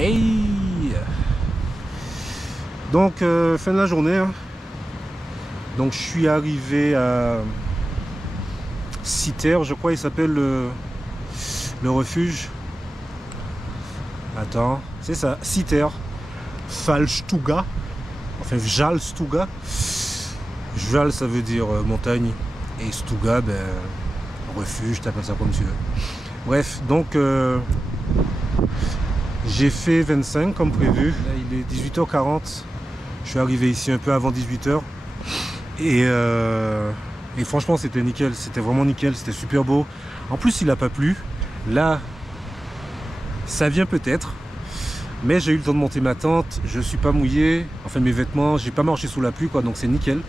Hey! Donc, fin de la journée. Hein. Donc, je suis arrivé à Citer, je crois il s'appelle le refuge. Attends, c'est ça, Citer. Fallstuga. Enfin, Vjalstuga. Vjal, ça veut dire montagne. Et Stuga, ben, refuge, t'appelles ça comme tu veux. Bref, donc, j'ai fait 25 comme prévu. Là, il est 18h40. Je suis arrivé ici un peu avant 18h. Et franchement, c'était nickel. C'était vraiment nickel. C'était super beau. En plus, il n'a pas plu. Là, ça vient peut-être. Mais j'ai eu le temps de monter ma tente. Je suis pas mouillé. Enfin, mes vêtements. J'ai pas marché sous la pluie, quoi. Donc, c'est nickel.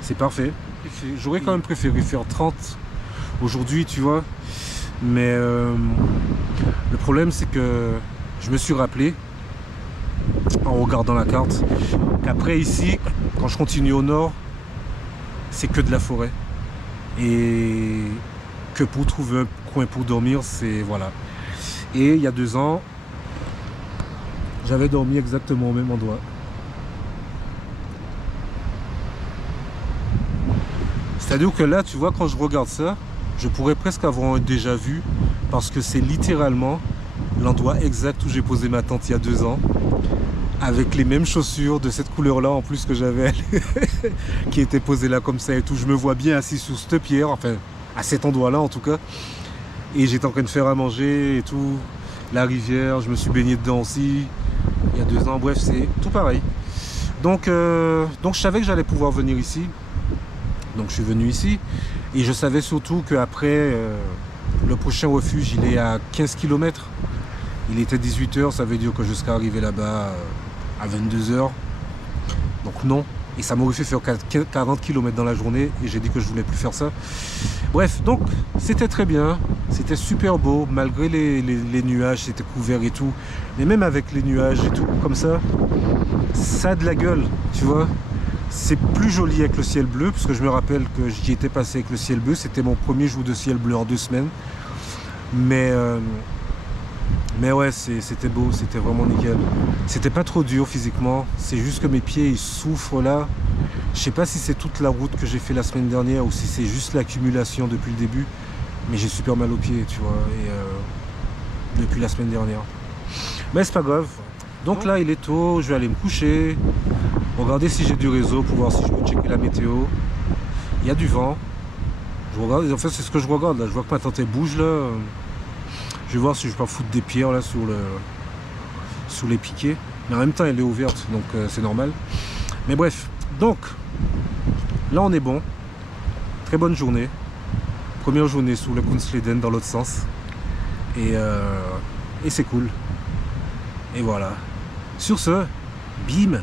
C'est parfait. J'aurais quand même préféré faire 30 aujourd'hui, tu vois. Mais le problème, c'est que je me suis rappelé, en regardant la carte, qu'après ici, quand je continue au nord, c'est que de la forêt. Et que pour trouver un coin pour dormir, c'est voilà. Et il y a 2 ans, j'avais dormi exactement au même endroit. C'est-à-dire que là, tu vois, quand je regarde ça, je pourrais presque avoir un déjà vu, parce que c'est littéralement l'endroit exact où j'ai posé ma tente il y a 2 ans, avec les mêmes chaussures de cette couleur-là en plus que j'avais, qui étaient posées là comme ça et tout. Je me vois bien assis sur cette pierre, enfin à cet endroit-là en tout cas, et j'étais en train de faire à manger et tout. La rivière, je me suis baigné dedans aussi il y a 2 ans. Bref, c'est tout pareil. Donc je savais que j'allais pouvoir venir ici. Donc je suis venu ici. Et je savais surtout qu'après, le prochain refuge, il est à 15 km. Il était 18h, ça veut dire que je serais arrivé là-bas à 22h. Donc non. Et ça m'aurait fait faire 40 km dans la journée. Et j'ai dit que je voulais plus faire ça. Bref, donc c'était très bien. C'était super beau. Malgré les nuages, c'était couvert et tout. Mais même avec les nuages et tout, comme ça a de la gueule, tu vois. C'est plus joli avec le ciel bleu. Parce que je me rappelle que j'y étais passé avec le ciel bleu. C'était mon premier jour de ciel bleu en 2 semaines. Mais ouais, c'était beau, c'était vraiment nickel. C'était pas trop dur physiquement, c'est juste que mes pieds ils souffrent là. Je sais pas si c'est toute la route que j'ai fait la semaine dernière ou si c'est juste l'accumulation depuis le début. Mais j'ai super mal aux pieds, tu vois, et depuis la semaine dernière. Mais c'est pas grave. Donc là, il est tôt, je vais aller me coucher. Regarder si j'ai du réseau pour voir si je peux checker la météo. Il y a du vent. Je regarde, en fait, c'est ce que je regarde là. Je vois que ma tente elle bouge là. Je vais voir si je peux pas foutre des pierres là sous les piquets. Mais en même temps elle est ouverte donc c'est normal. Mais bref, donc là on est bon. Très bonne journée. Première journée sous le Kungsleden dans l'autre sens. Et c'est cool. Et voilà. Sur ce, bim.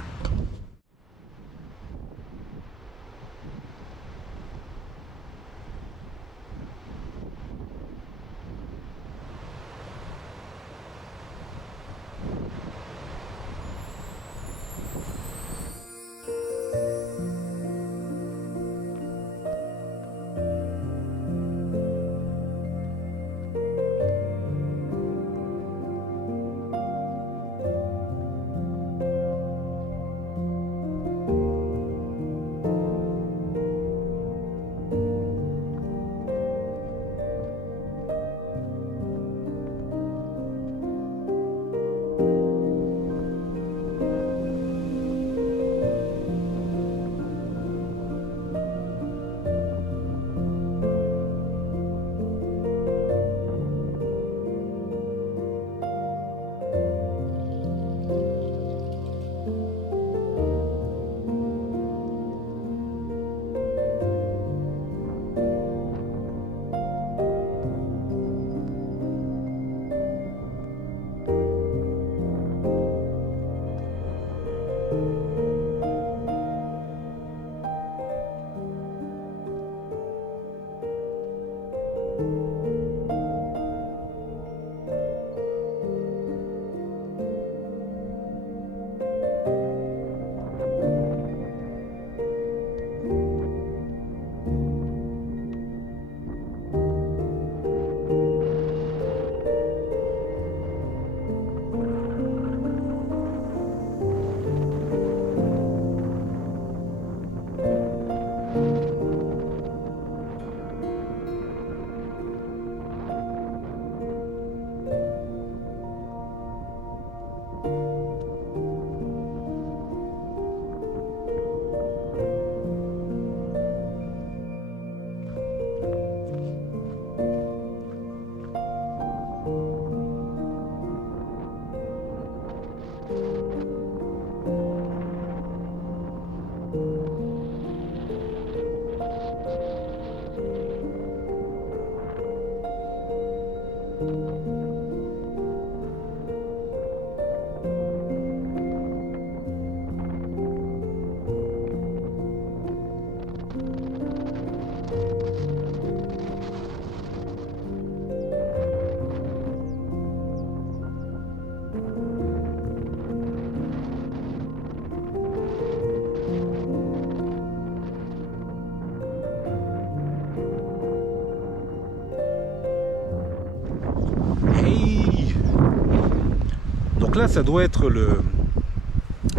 Donc là, ça doit être le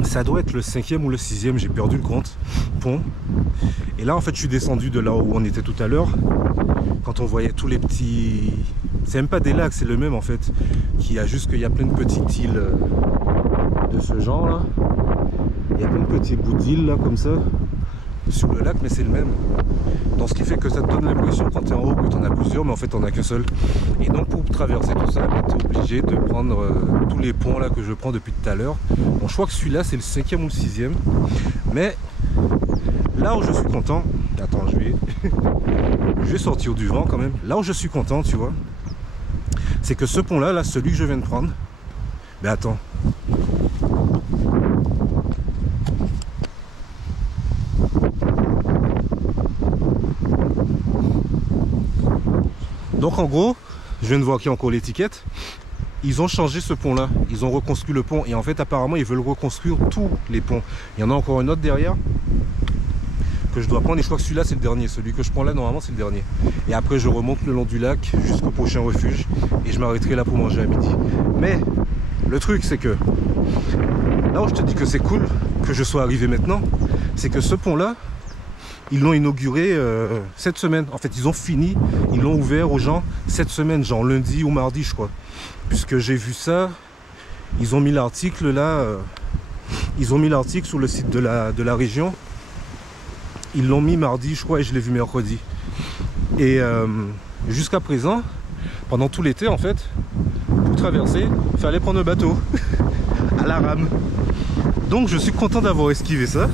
5e ou le 6e, j'ai perdu le compte, pont. Et là, en fait, je suis descendu de là où on était tout à l'heure. Quand on voyait tous les petits... C'est même pas des lacs, c'est le même en fait. Il y a juste qu'il y a plein de petites îles de ce genre là. Il y a plein de petits bouts d'îles là comme ça sur le lac, mais c'est le même. Donc ce qui fait que ça te donne l'impression quand tu es en haut que tu en as plusieurs, mais en fait tu n'en as qu'un seul. Et donc pour traverser tout ça, tu es obligé de prendre tous les ponts là que je prends depuis tout à l'heure. Bon, je crois que celui-là c'est le 5e ou le 6e. Mais là où je suis content, attends, je vais sortir du vent quand même. Là où je suis content, tu vois, c'est que ce pont là, celui que je viens de prendre, ben attends. Donc en gros, je viens de voir qu'il y a encore l'étiquette. Ils ont changé ce pont là, ils ont reconstruit le pont et en fait apparemment ils veulent reconstruire tous les ponts. Il y en a encore un autre derrière que je dois prendre et je crois que celui-là c'est le dernier. Celui que je prends là normalement c'est le dernier. Et après je remonte le long du lac jusqu'au prochain refuge et je m'arrêterai là pour manger à midi. Mais le truc c'est que là où je te dis que c'est cool que je sois arrivé maintenant, c'est que ce pont là, ils l'ont inauguré cette semaine. En fait ils ont fini, ils l'ont ouvert aux gens cette semaine, genre lundi ou mardi je crois. Puisque j'ai vu ça, ils ont mis l'article là, ils ont mis l'article sur le site de la région. Ils l'ont mis mardi je crois et je l'ai vu mercredi. Et jusqu'à présent, pendant tout l'été en fait, pour traverser, il fallait prendre un bateau à la rame. Donc je suis content d'avoir esquivé ça.